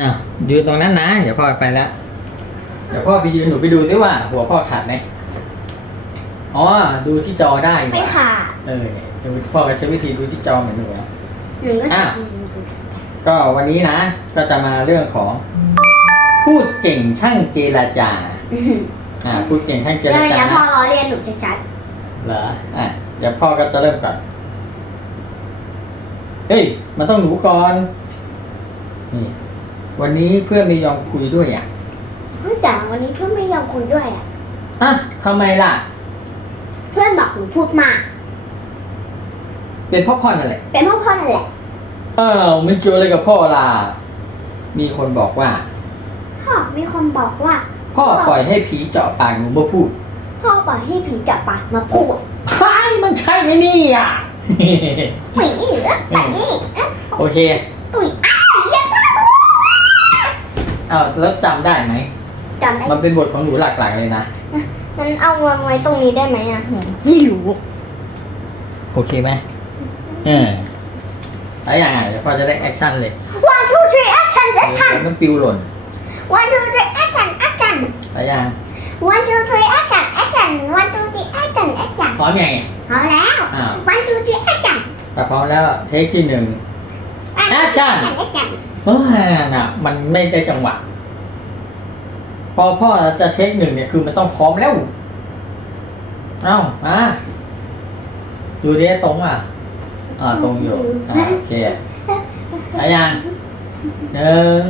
อ้าวยืนตรงนั้นนะ เดี๋ยวพ่อไปแล้ว เดี๋ยวพ่อไปยืนหนูไปดูซิว่า หัวพ่อขาดไหมอ๋อ ดูที่จอได้นี่ไม่หว่าขาดเออเดี๋ยวพ่อก็ใช้วิธีดูที่จอเหมือนหนูอะ หนึ่งก็อะจะก็วันนี้นะ ก็จะมาเรื่องของ พูดเก่งช่างเจรจา อ่า พูดเก่งช่างเจเดี๋รยวจาเดี๋ยวพอล้อเรียนหนูจะชัดเหรออะเดี๋ยวพ่อก็จะเริ่มก่อนเฮ้ย มันต้องหนูก่อน นี่ วันนี้เพื่อนไม่ยอมคุยด้วยอะเพื่อนจ๋าวันนี้เพื่อนไม่ยอมคุยด้วยอะ อะทำไมล่ะ เพื่อนบอกหนูพูดมากเป็นเพ่อพ่อนั่นแหละเป็นเพราะพ่อนั่นแหละอ้าวมันเกี่ยวอะไรกับพ่อล่ะ มีคนบอกว่า พ่อมีคนบอกว่า พ่อปล่อยให้ผีเจาะปากหนูมาพูด พ่อปล่อยให้ผีจับปากมาพูดใช่มันใช่ไหมเนี่ยหมีเหลือแต่นี่ โอเค อ้าวแล้วจำได้ไหม จำได้ มันเป็นบทของหนูหลักๆเลยนะ มันเอาวางไว้ตรงนี้ได้ไหมอะไม่รู้โอเคไหมเออแล้วอย่างไรเดี๋ยวพ่อจะได้แอคชั่นเลย one two three action เดี๋ action ยวมันปิวหล่น one two three action action แล้วอย่าง one two three action action one two three action action พร้อมยังไงเอาแล้วอ้าว one two three action แต่พร้อมแล้วเทคที่หนึ่ง Action action เอ้ยน่ะ มันไม่ได้จังหวะ พอพ่อจะเทคหนึ่งเนี่ยคือมันต้องพร้อมแล้ว เอ้ามาดูดิตรงอะ อ่าตรงอยู่อ่าโอเคอายังหนึ่ง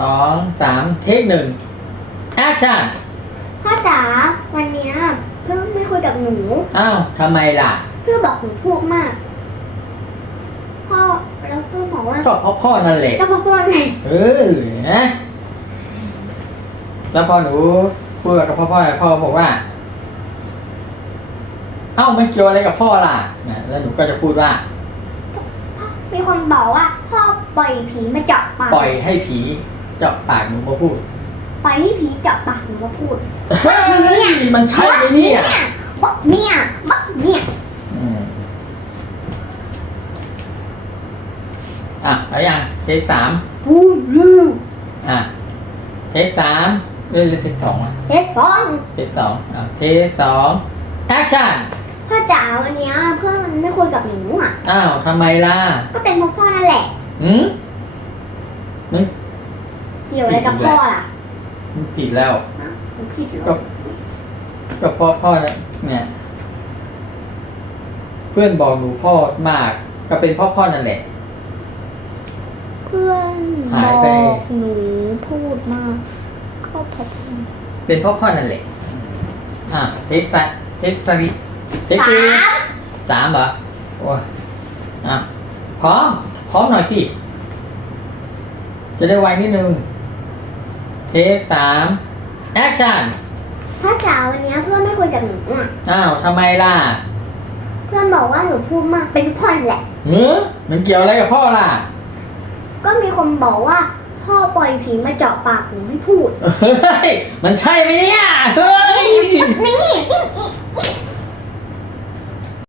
สองสามเทคหนึ่งแอคชั่นพ่อจ๋าวันเนี้ยเพื่อนไม่คุยกับหนู อ้าวทำไมล่ะ เพื่อนบอกหนูพูดมากพ่อแล้ วเพื่อนบอกว่าก็เพราะพ่อนั่นแหละ ก็เพราะพ่อไงเออนะแล้วพอหนูพูดกับพ่อพ่อพ่อบอกว่า เอ้ามันเกี่ยวอะไรกับพ่อล่ะนะแล้วหนูก็จะพูดว่า มีคนบอกว่าพ่อปล่อยผีมาเจาะปากปล่อยให้ผีเจาะปากหนูมาพูด ปล่อยให้ผีเจาะปากหนูมาพูด เฮ้ยมันใช่ไหมเนี่ยบอกเนี่ยบอกเนี่ย อืม อะแล้วยังเทคสามพูดลืออะเทคสามเอ้ยหรือเทคสองอะเฮ็ดฟองเทคสองอะเทคสองแอคชั่นพ่อจ๋าวันเนี้ยเพื่อนมันไม่คุยกับหนูอะ อ้าวทำไมล่ะ ก็เป็นเพราะพ่อนั่นแหละ หืมเกี่ยวอะไรกับพ่อล่ะมันผิดแล้วหนูผิดเหรก็อก็พ่อพ่อนะเนี่ย เพื่อนบอกหนูพ่อมาก ก็เป็นเพ่อพ่อนั่นแหละเพื่อน หายบไปอกหนูพูดมากก็เพราะพ่อเป็นเพ่อพ่อนั่นแหละอะเทคสัเทคสลิเทคสาสี่มสามเหรอโอ้ยอะพร้อมพร้อมหน่อยพี่ จะได้ไวนิดนึง เทคสามแอคชั่นพ่อจ๋าวันเนี้ยเพื่อนไม่คุยกับหนูอะอ้าวทำไมล่ะเพื่อนบอกว่าหนูพูดมากเป็นพ่อนั่นแหละเหือมันเกี่ยวอะไรกับพ่อล่ะ ก็มีคนบอกว่า พ่อปล่อยผีมาเจาะปากหนูให้พูด เฮ้ย มันใช่ไหมเนี่ย เฮ้ย นี่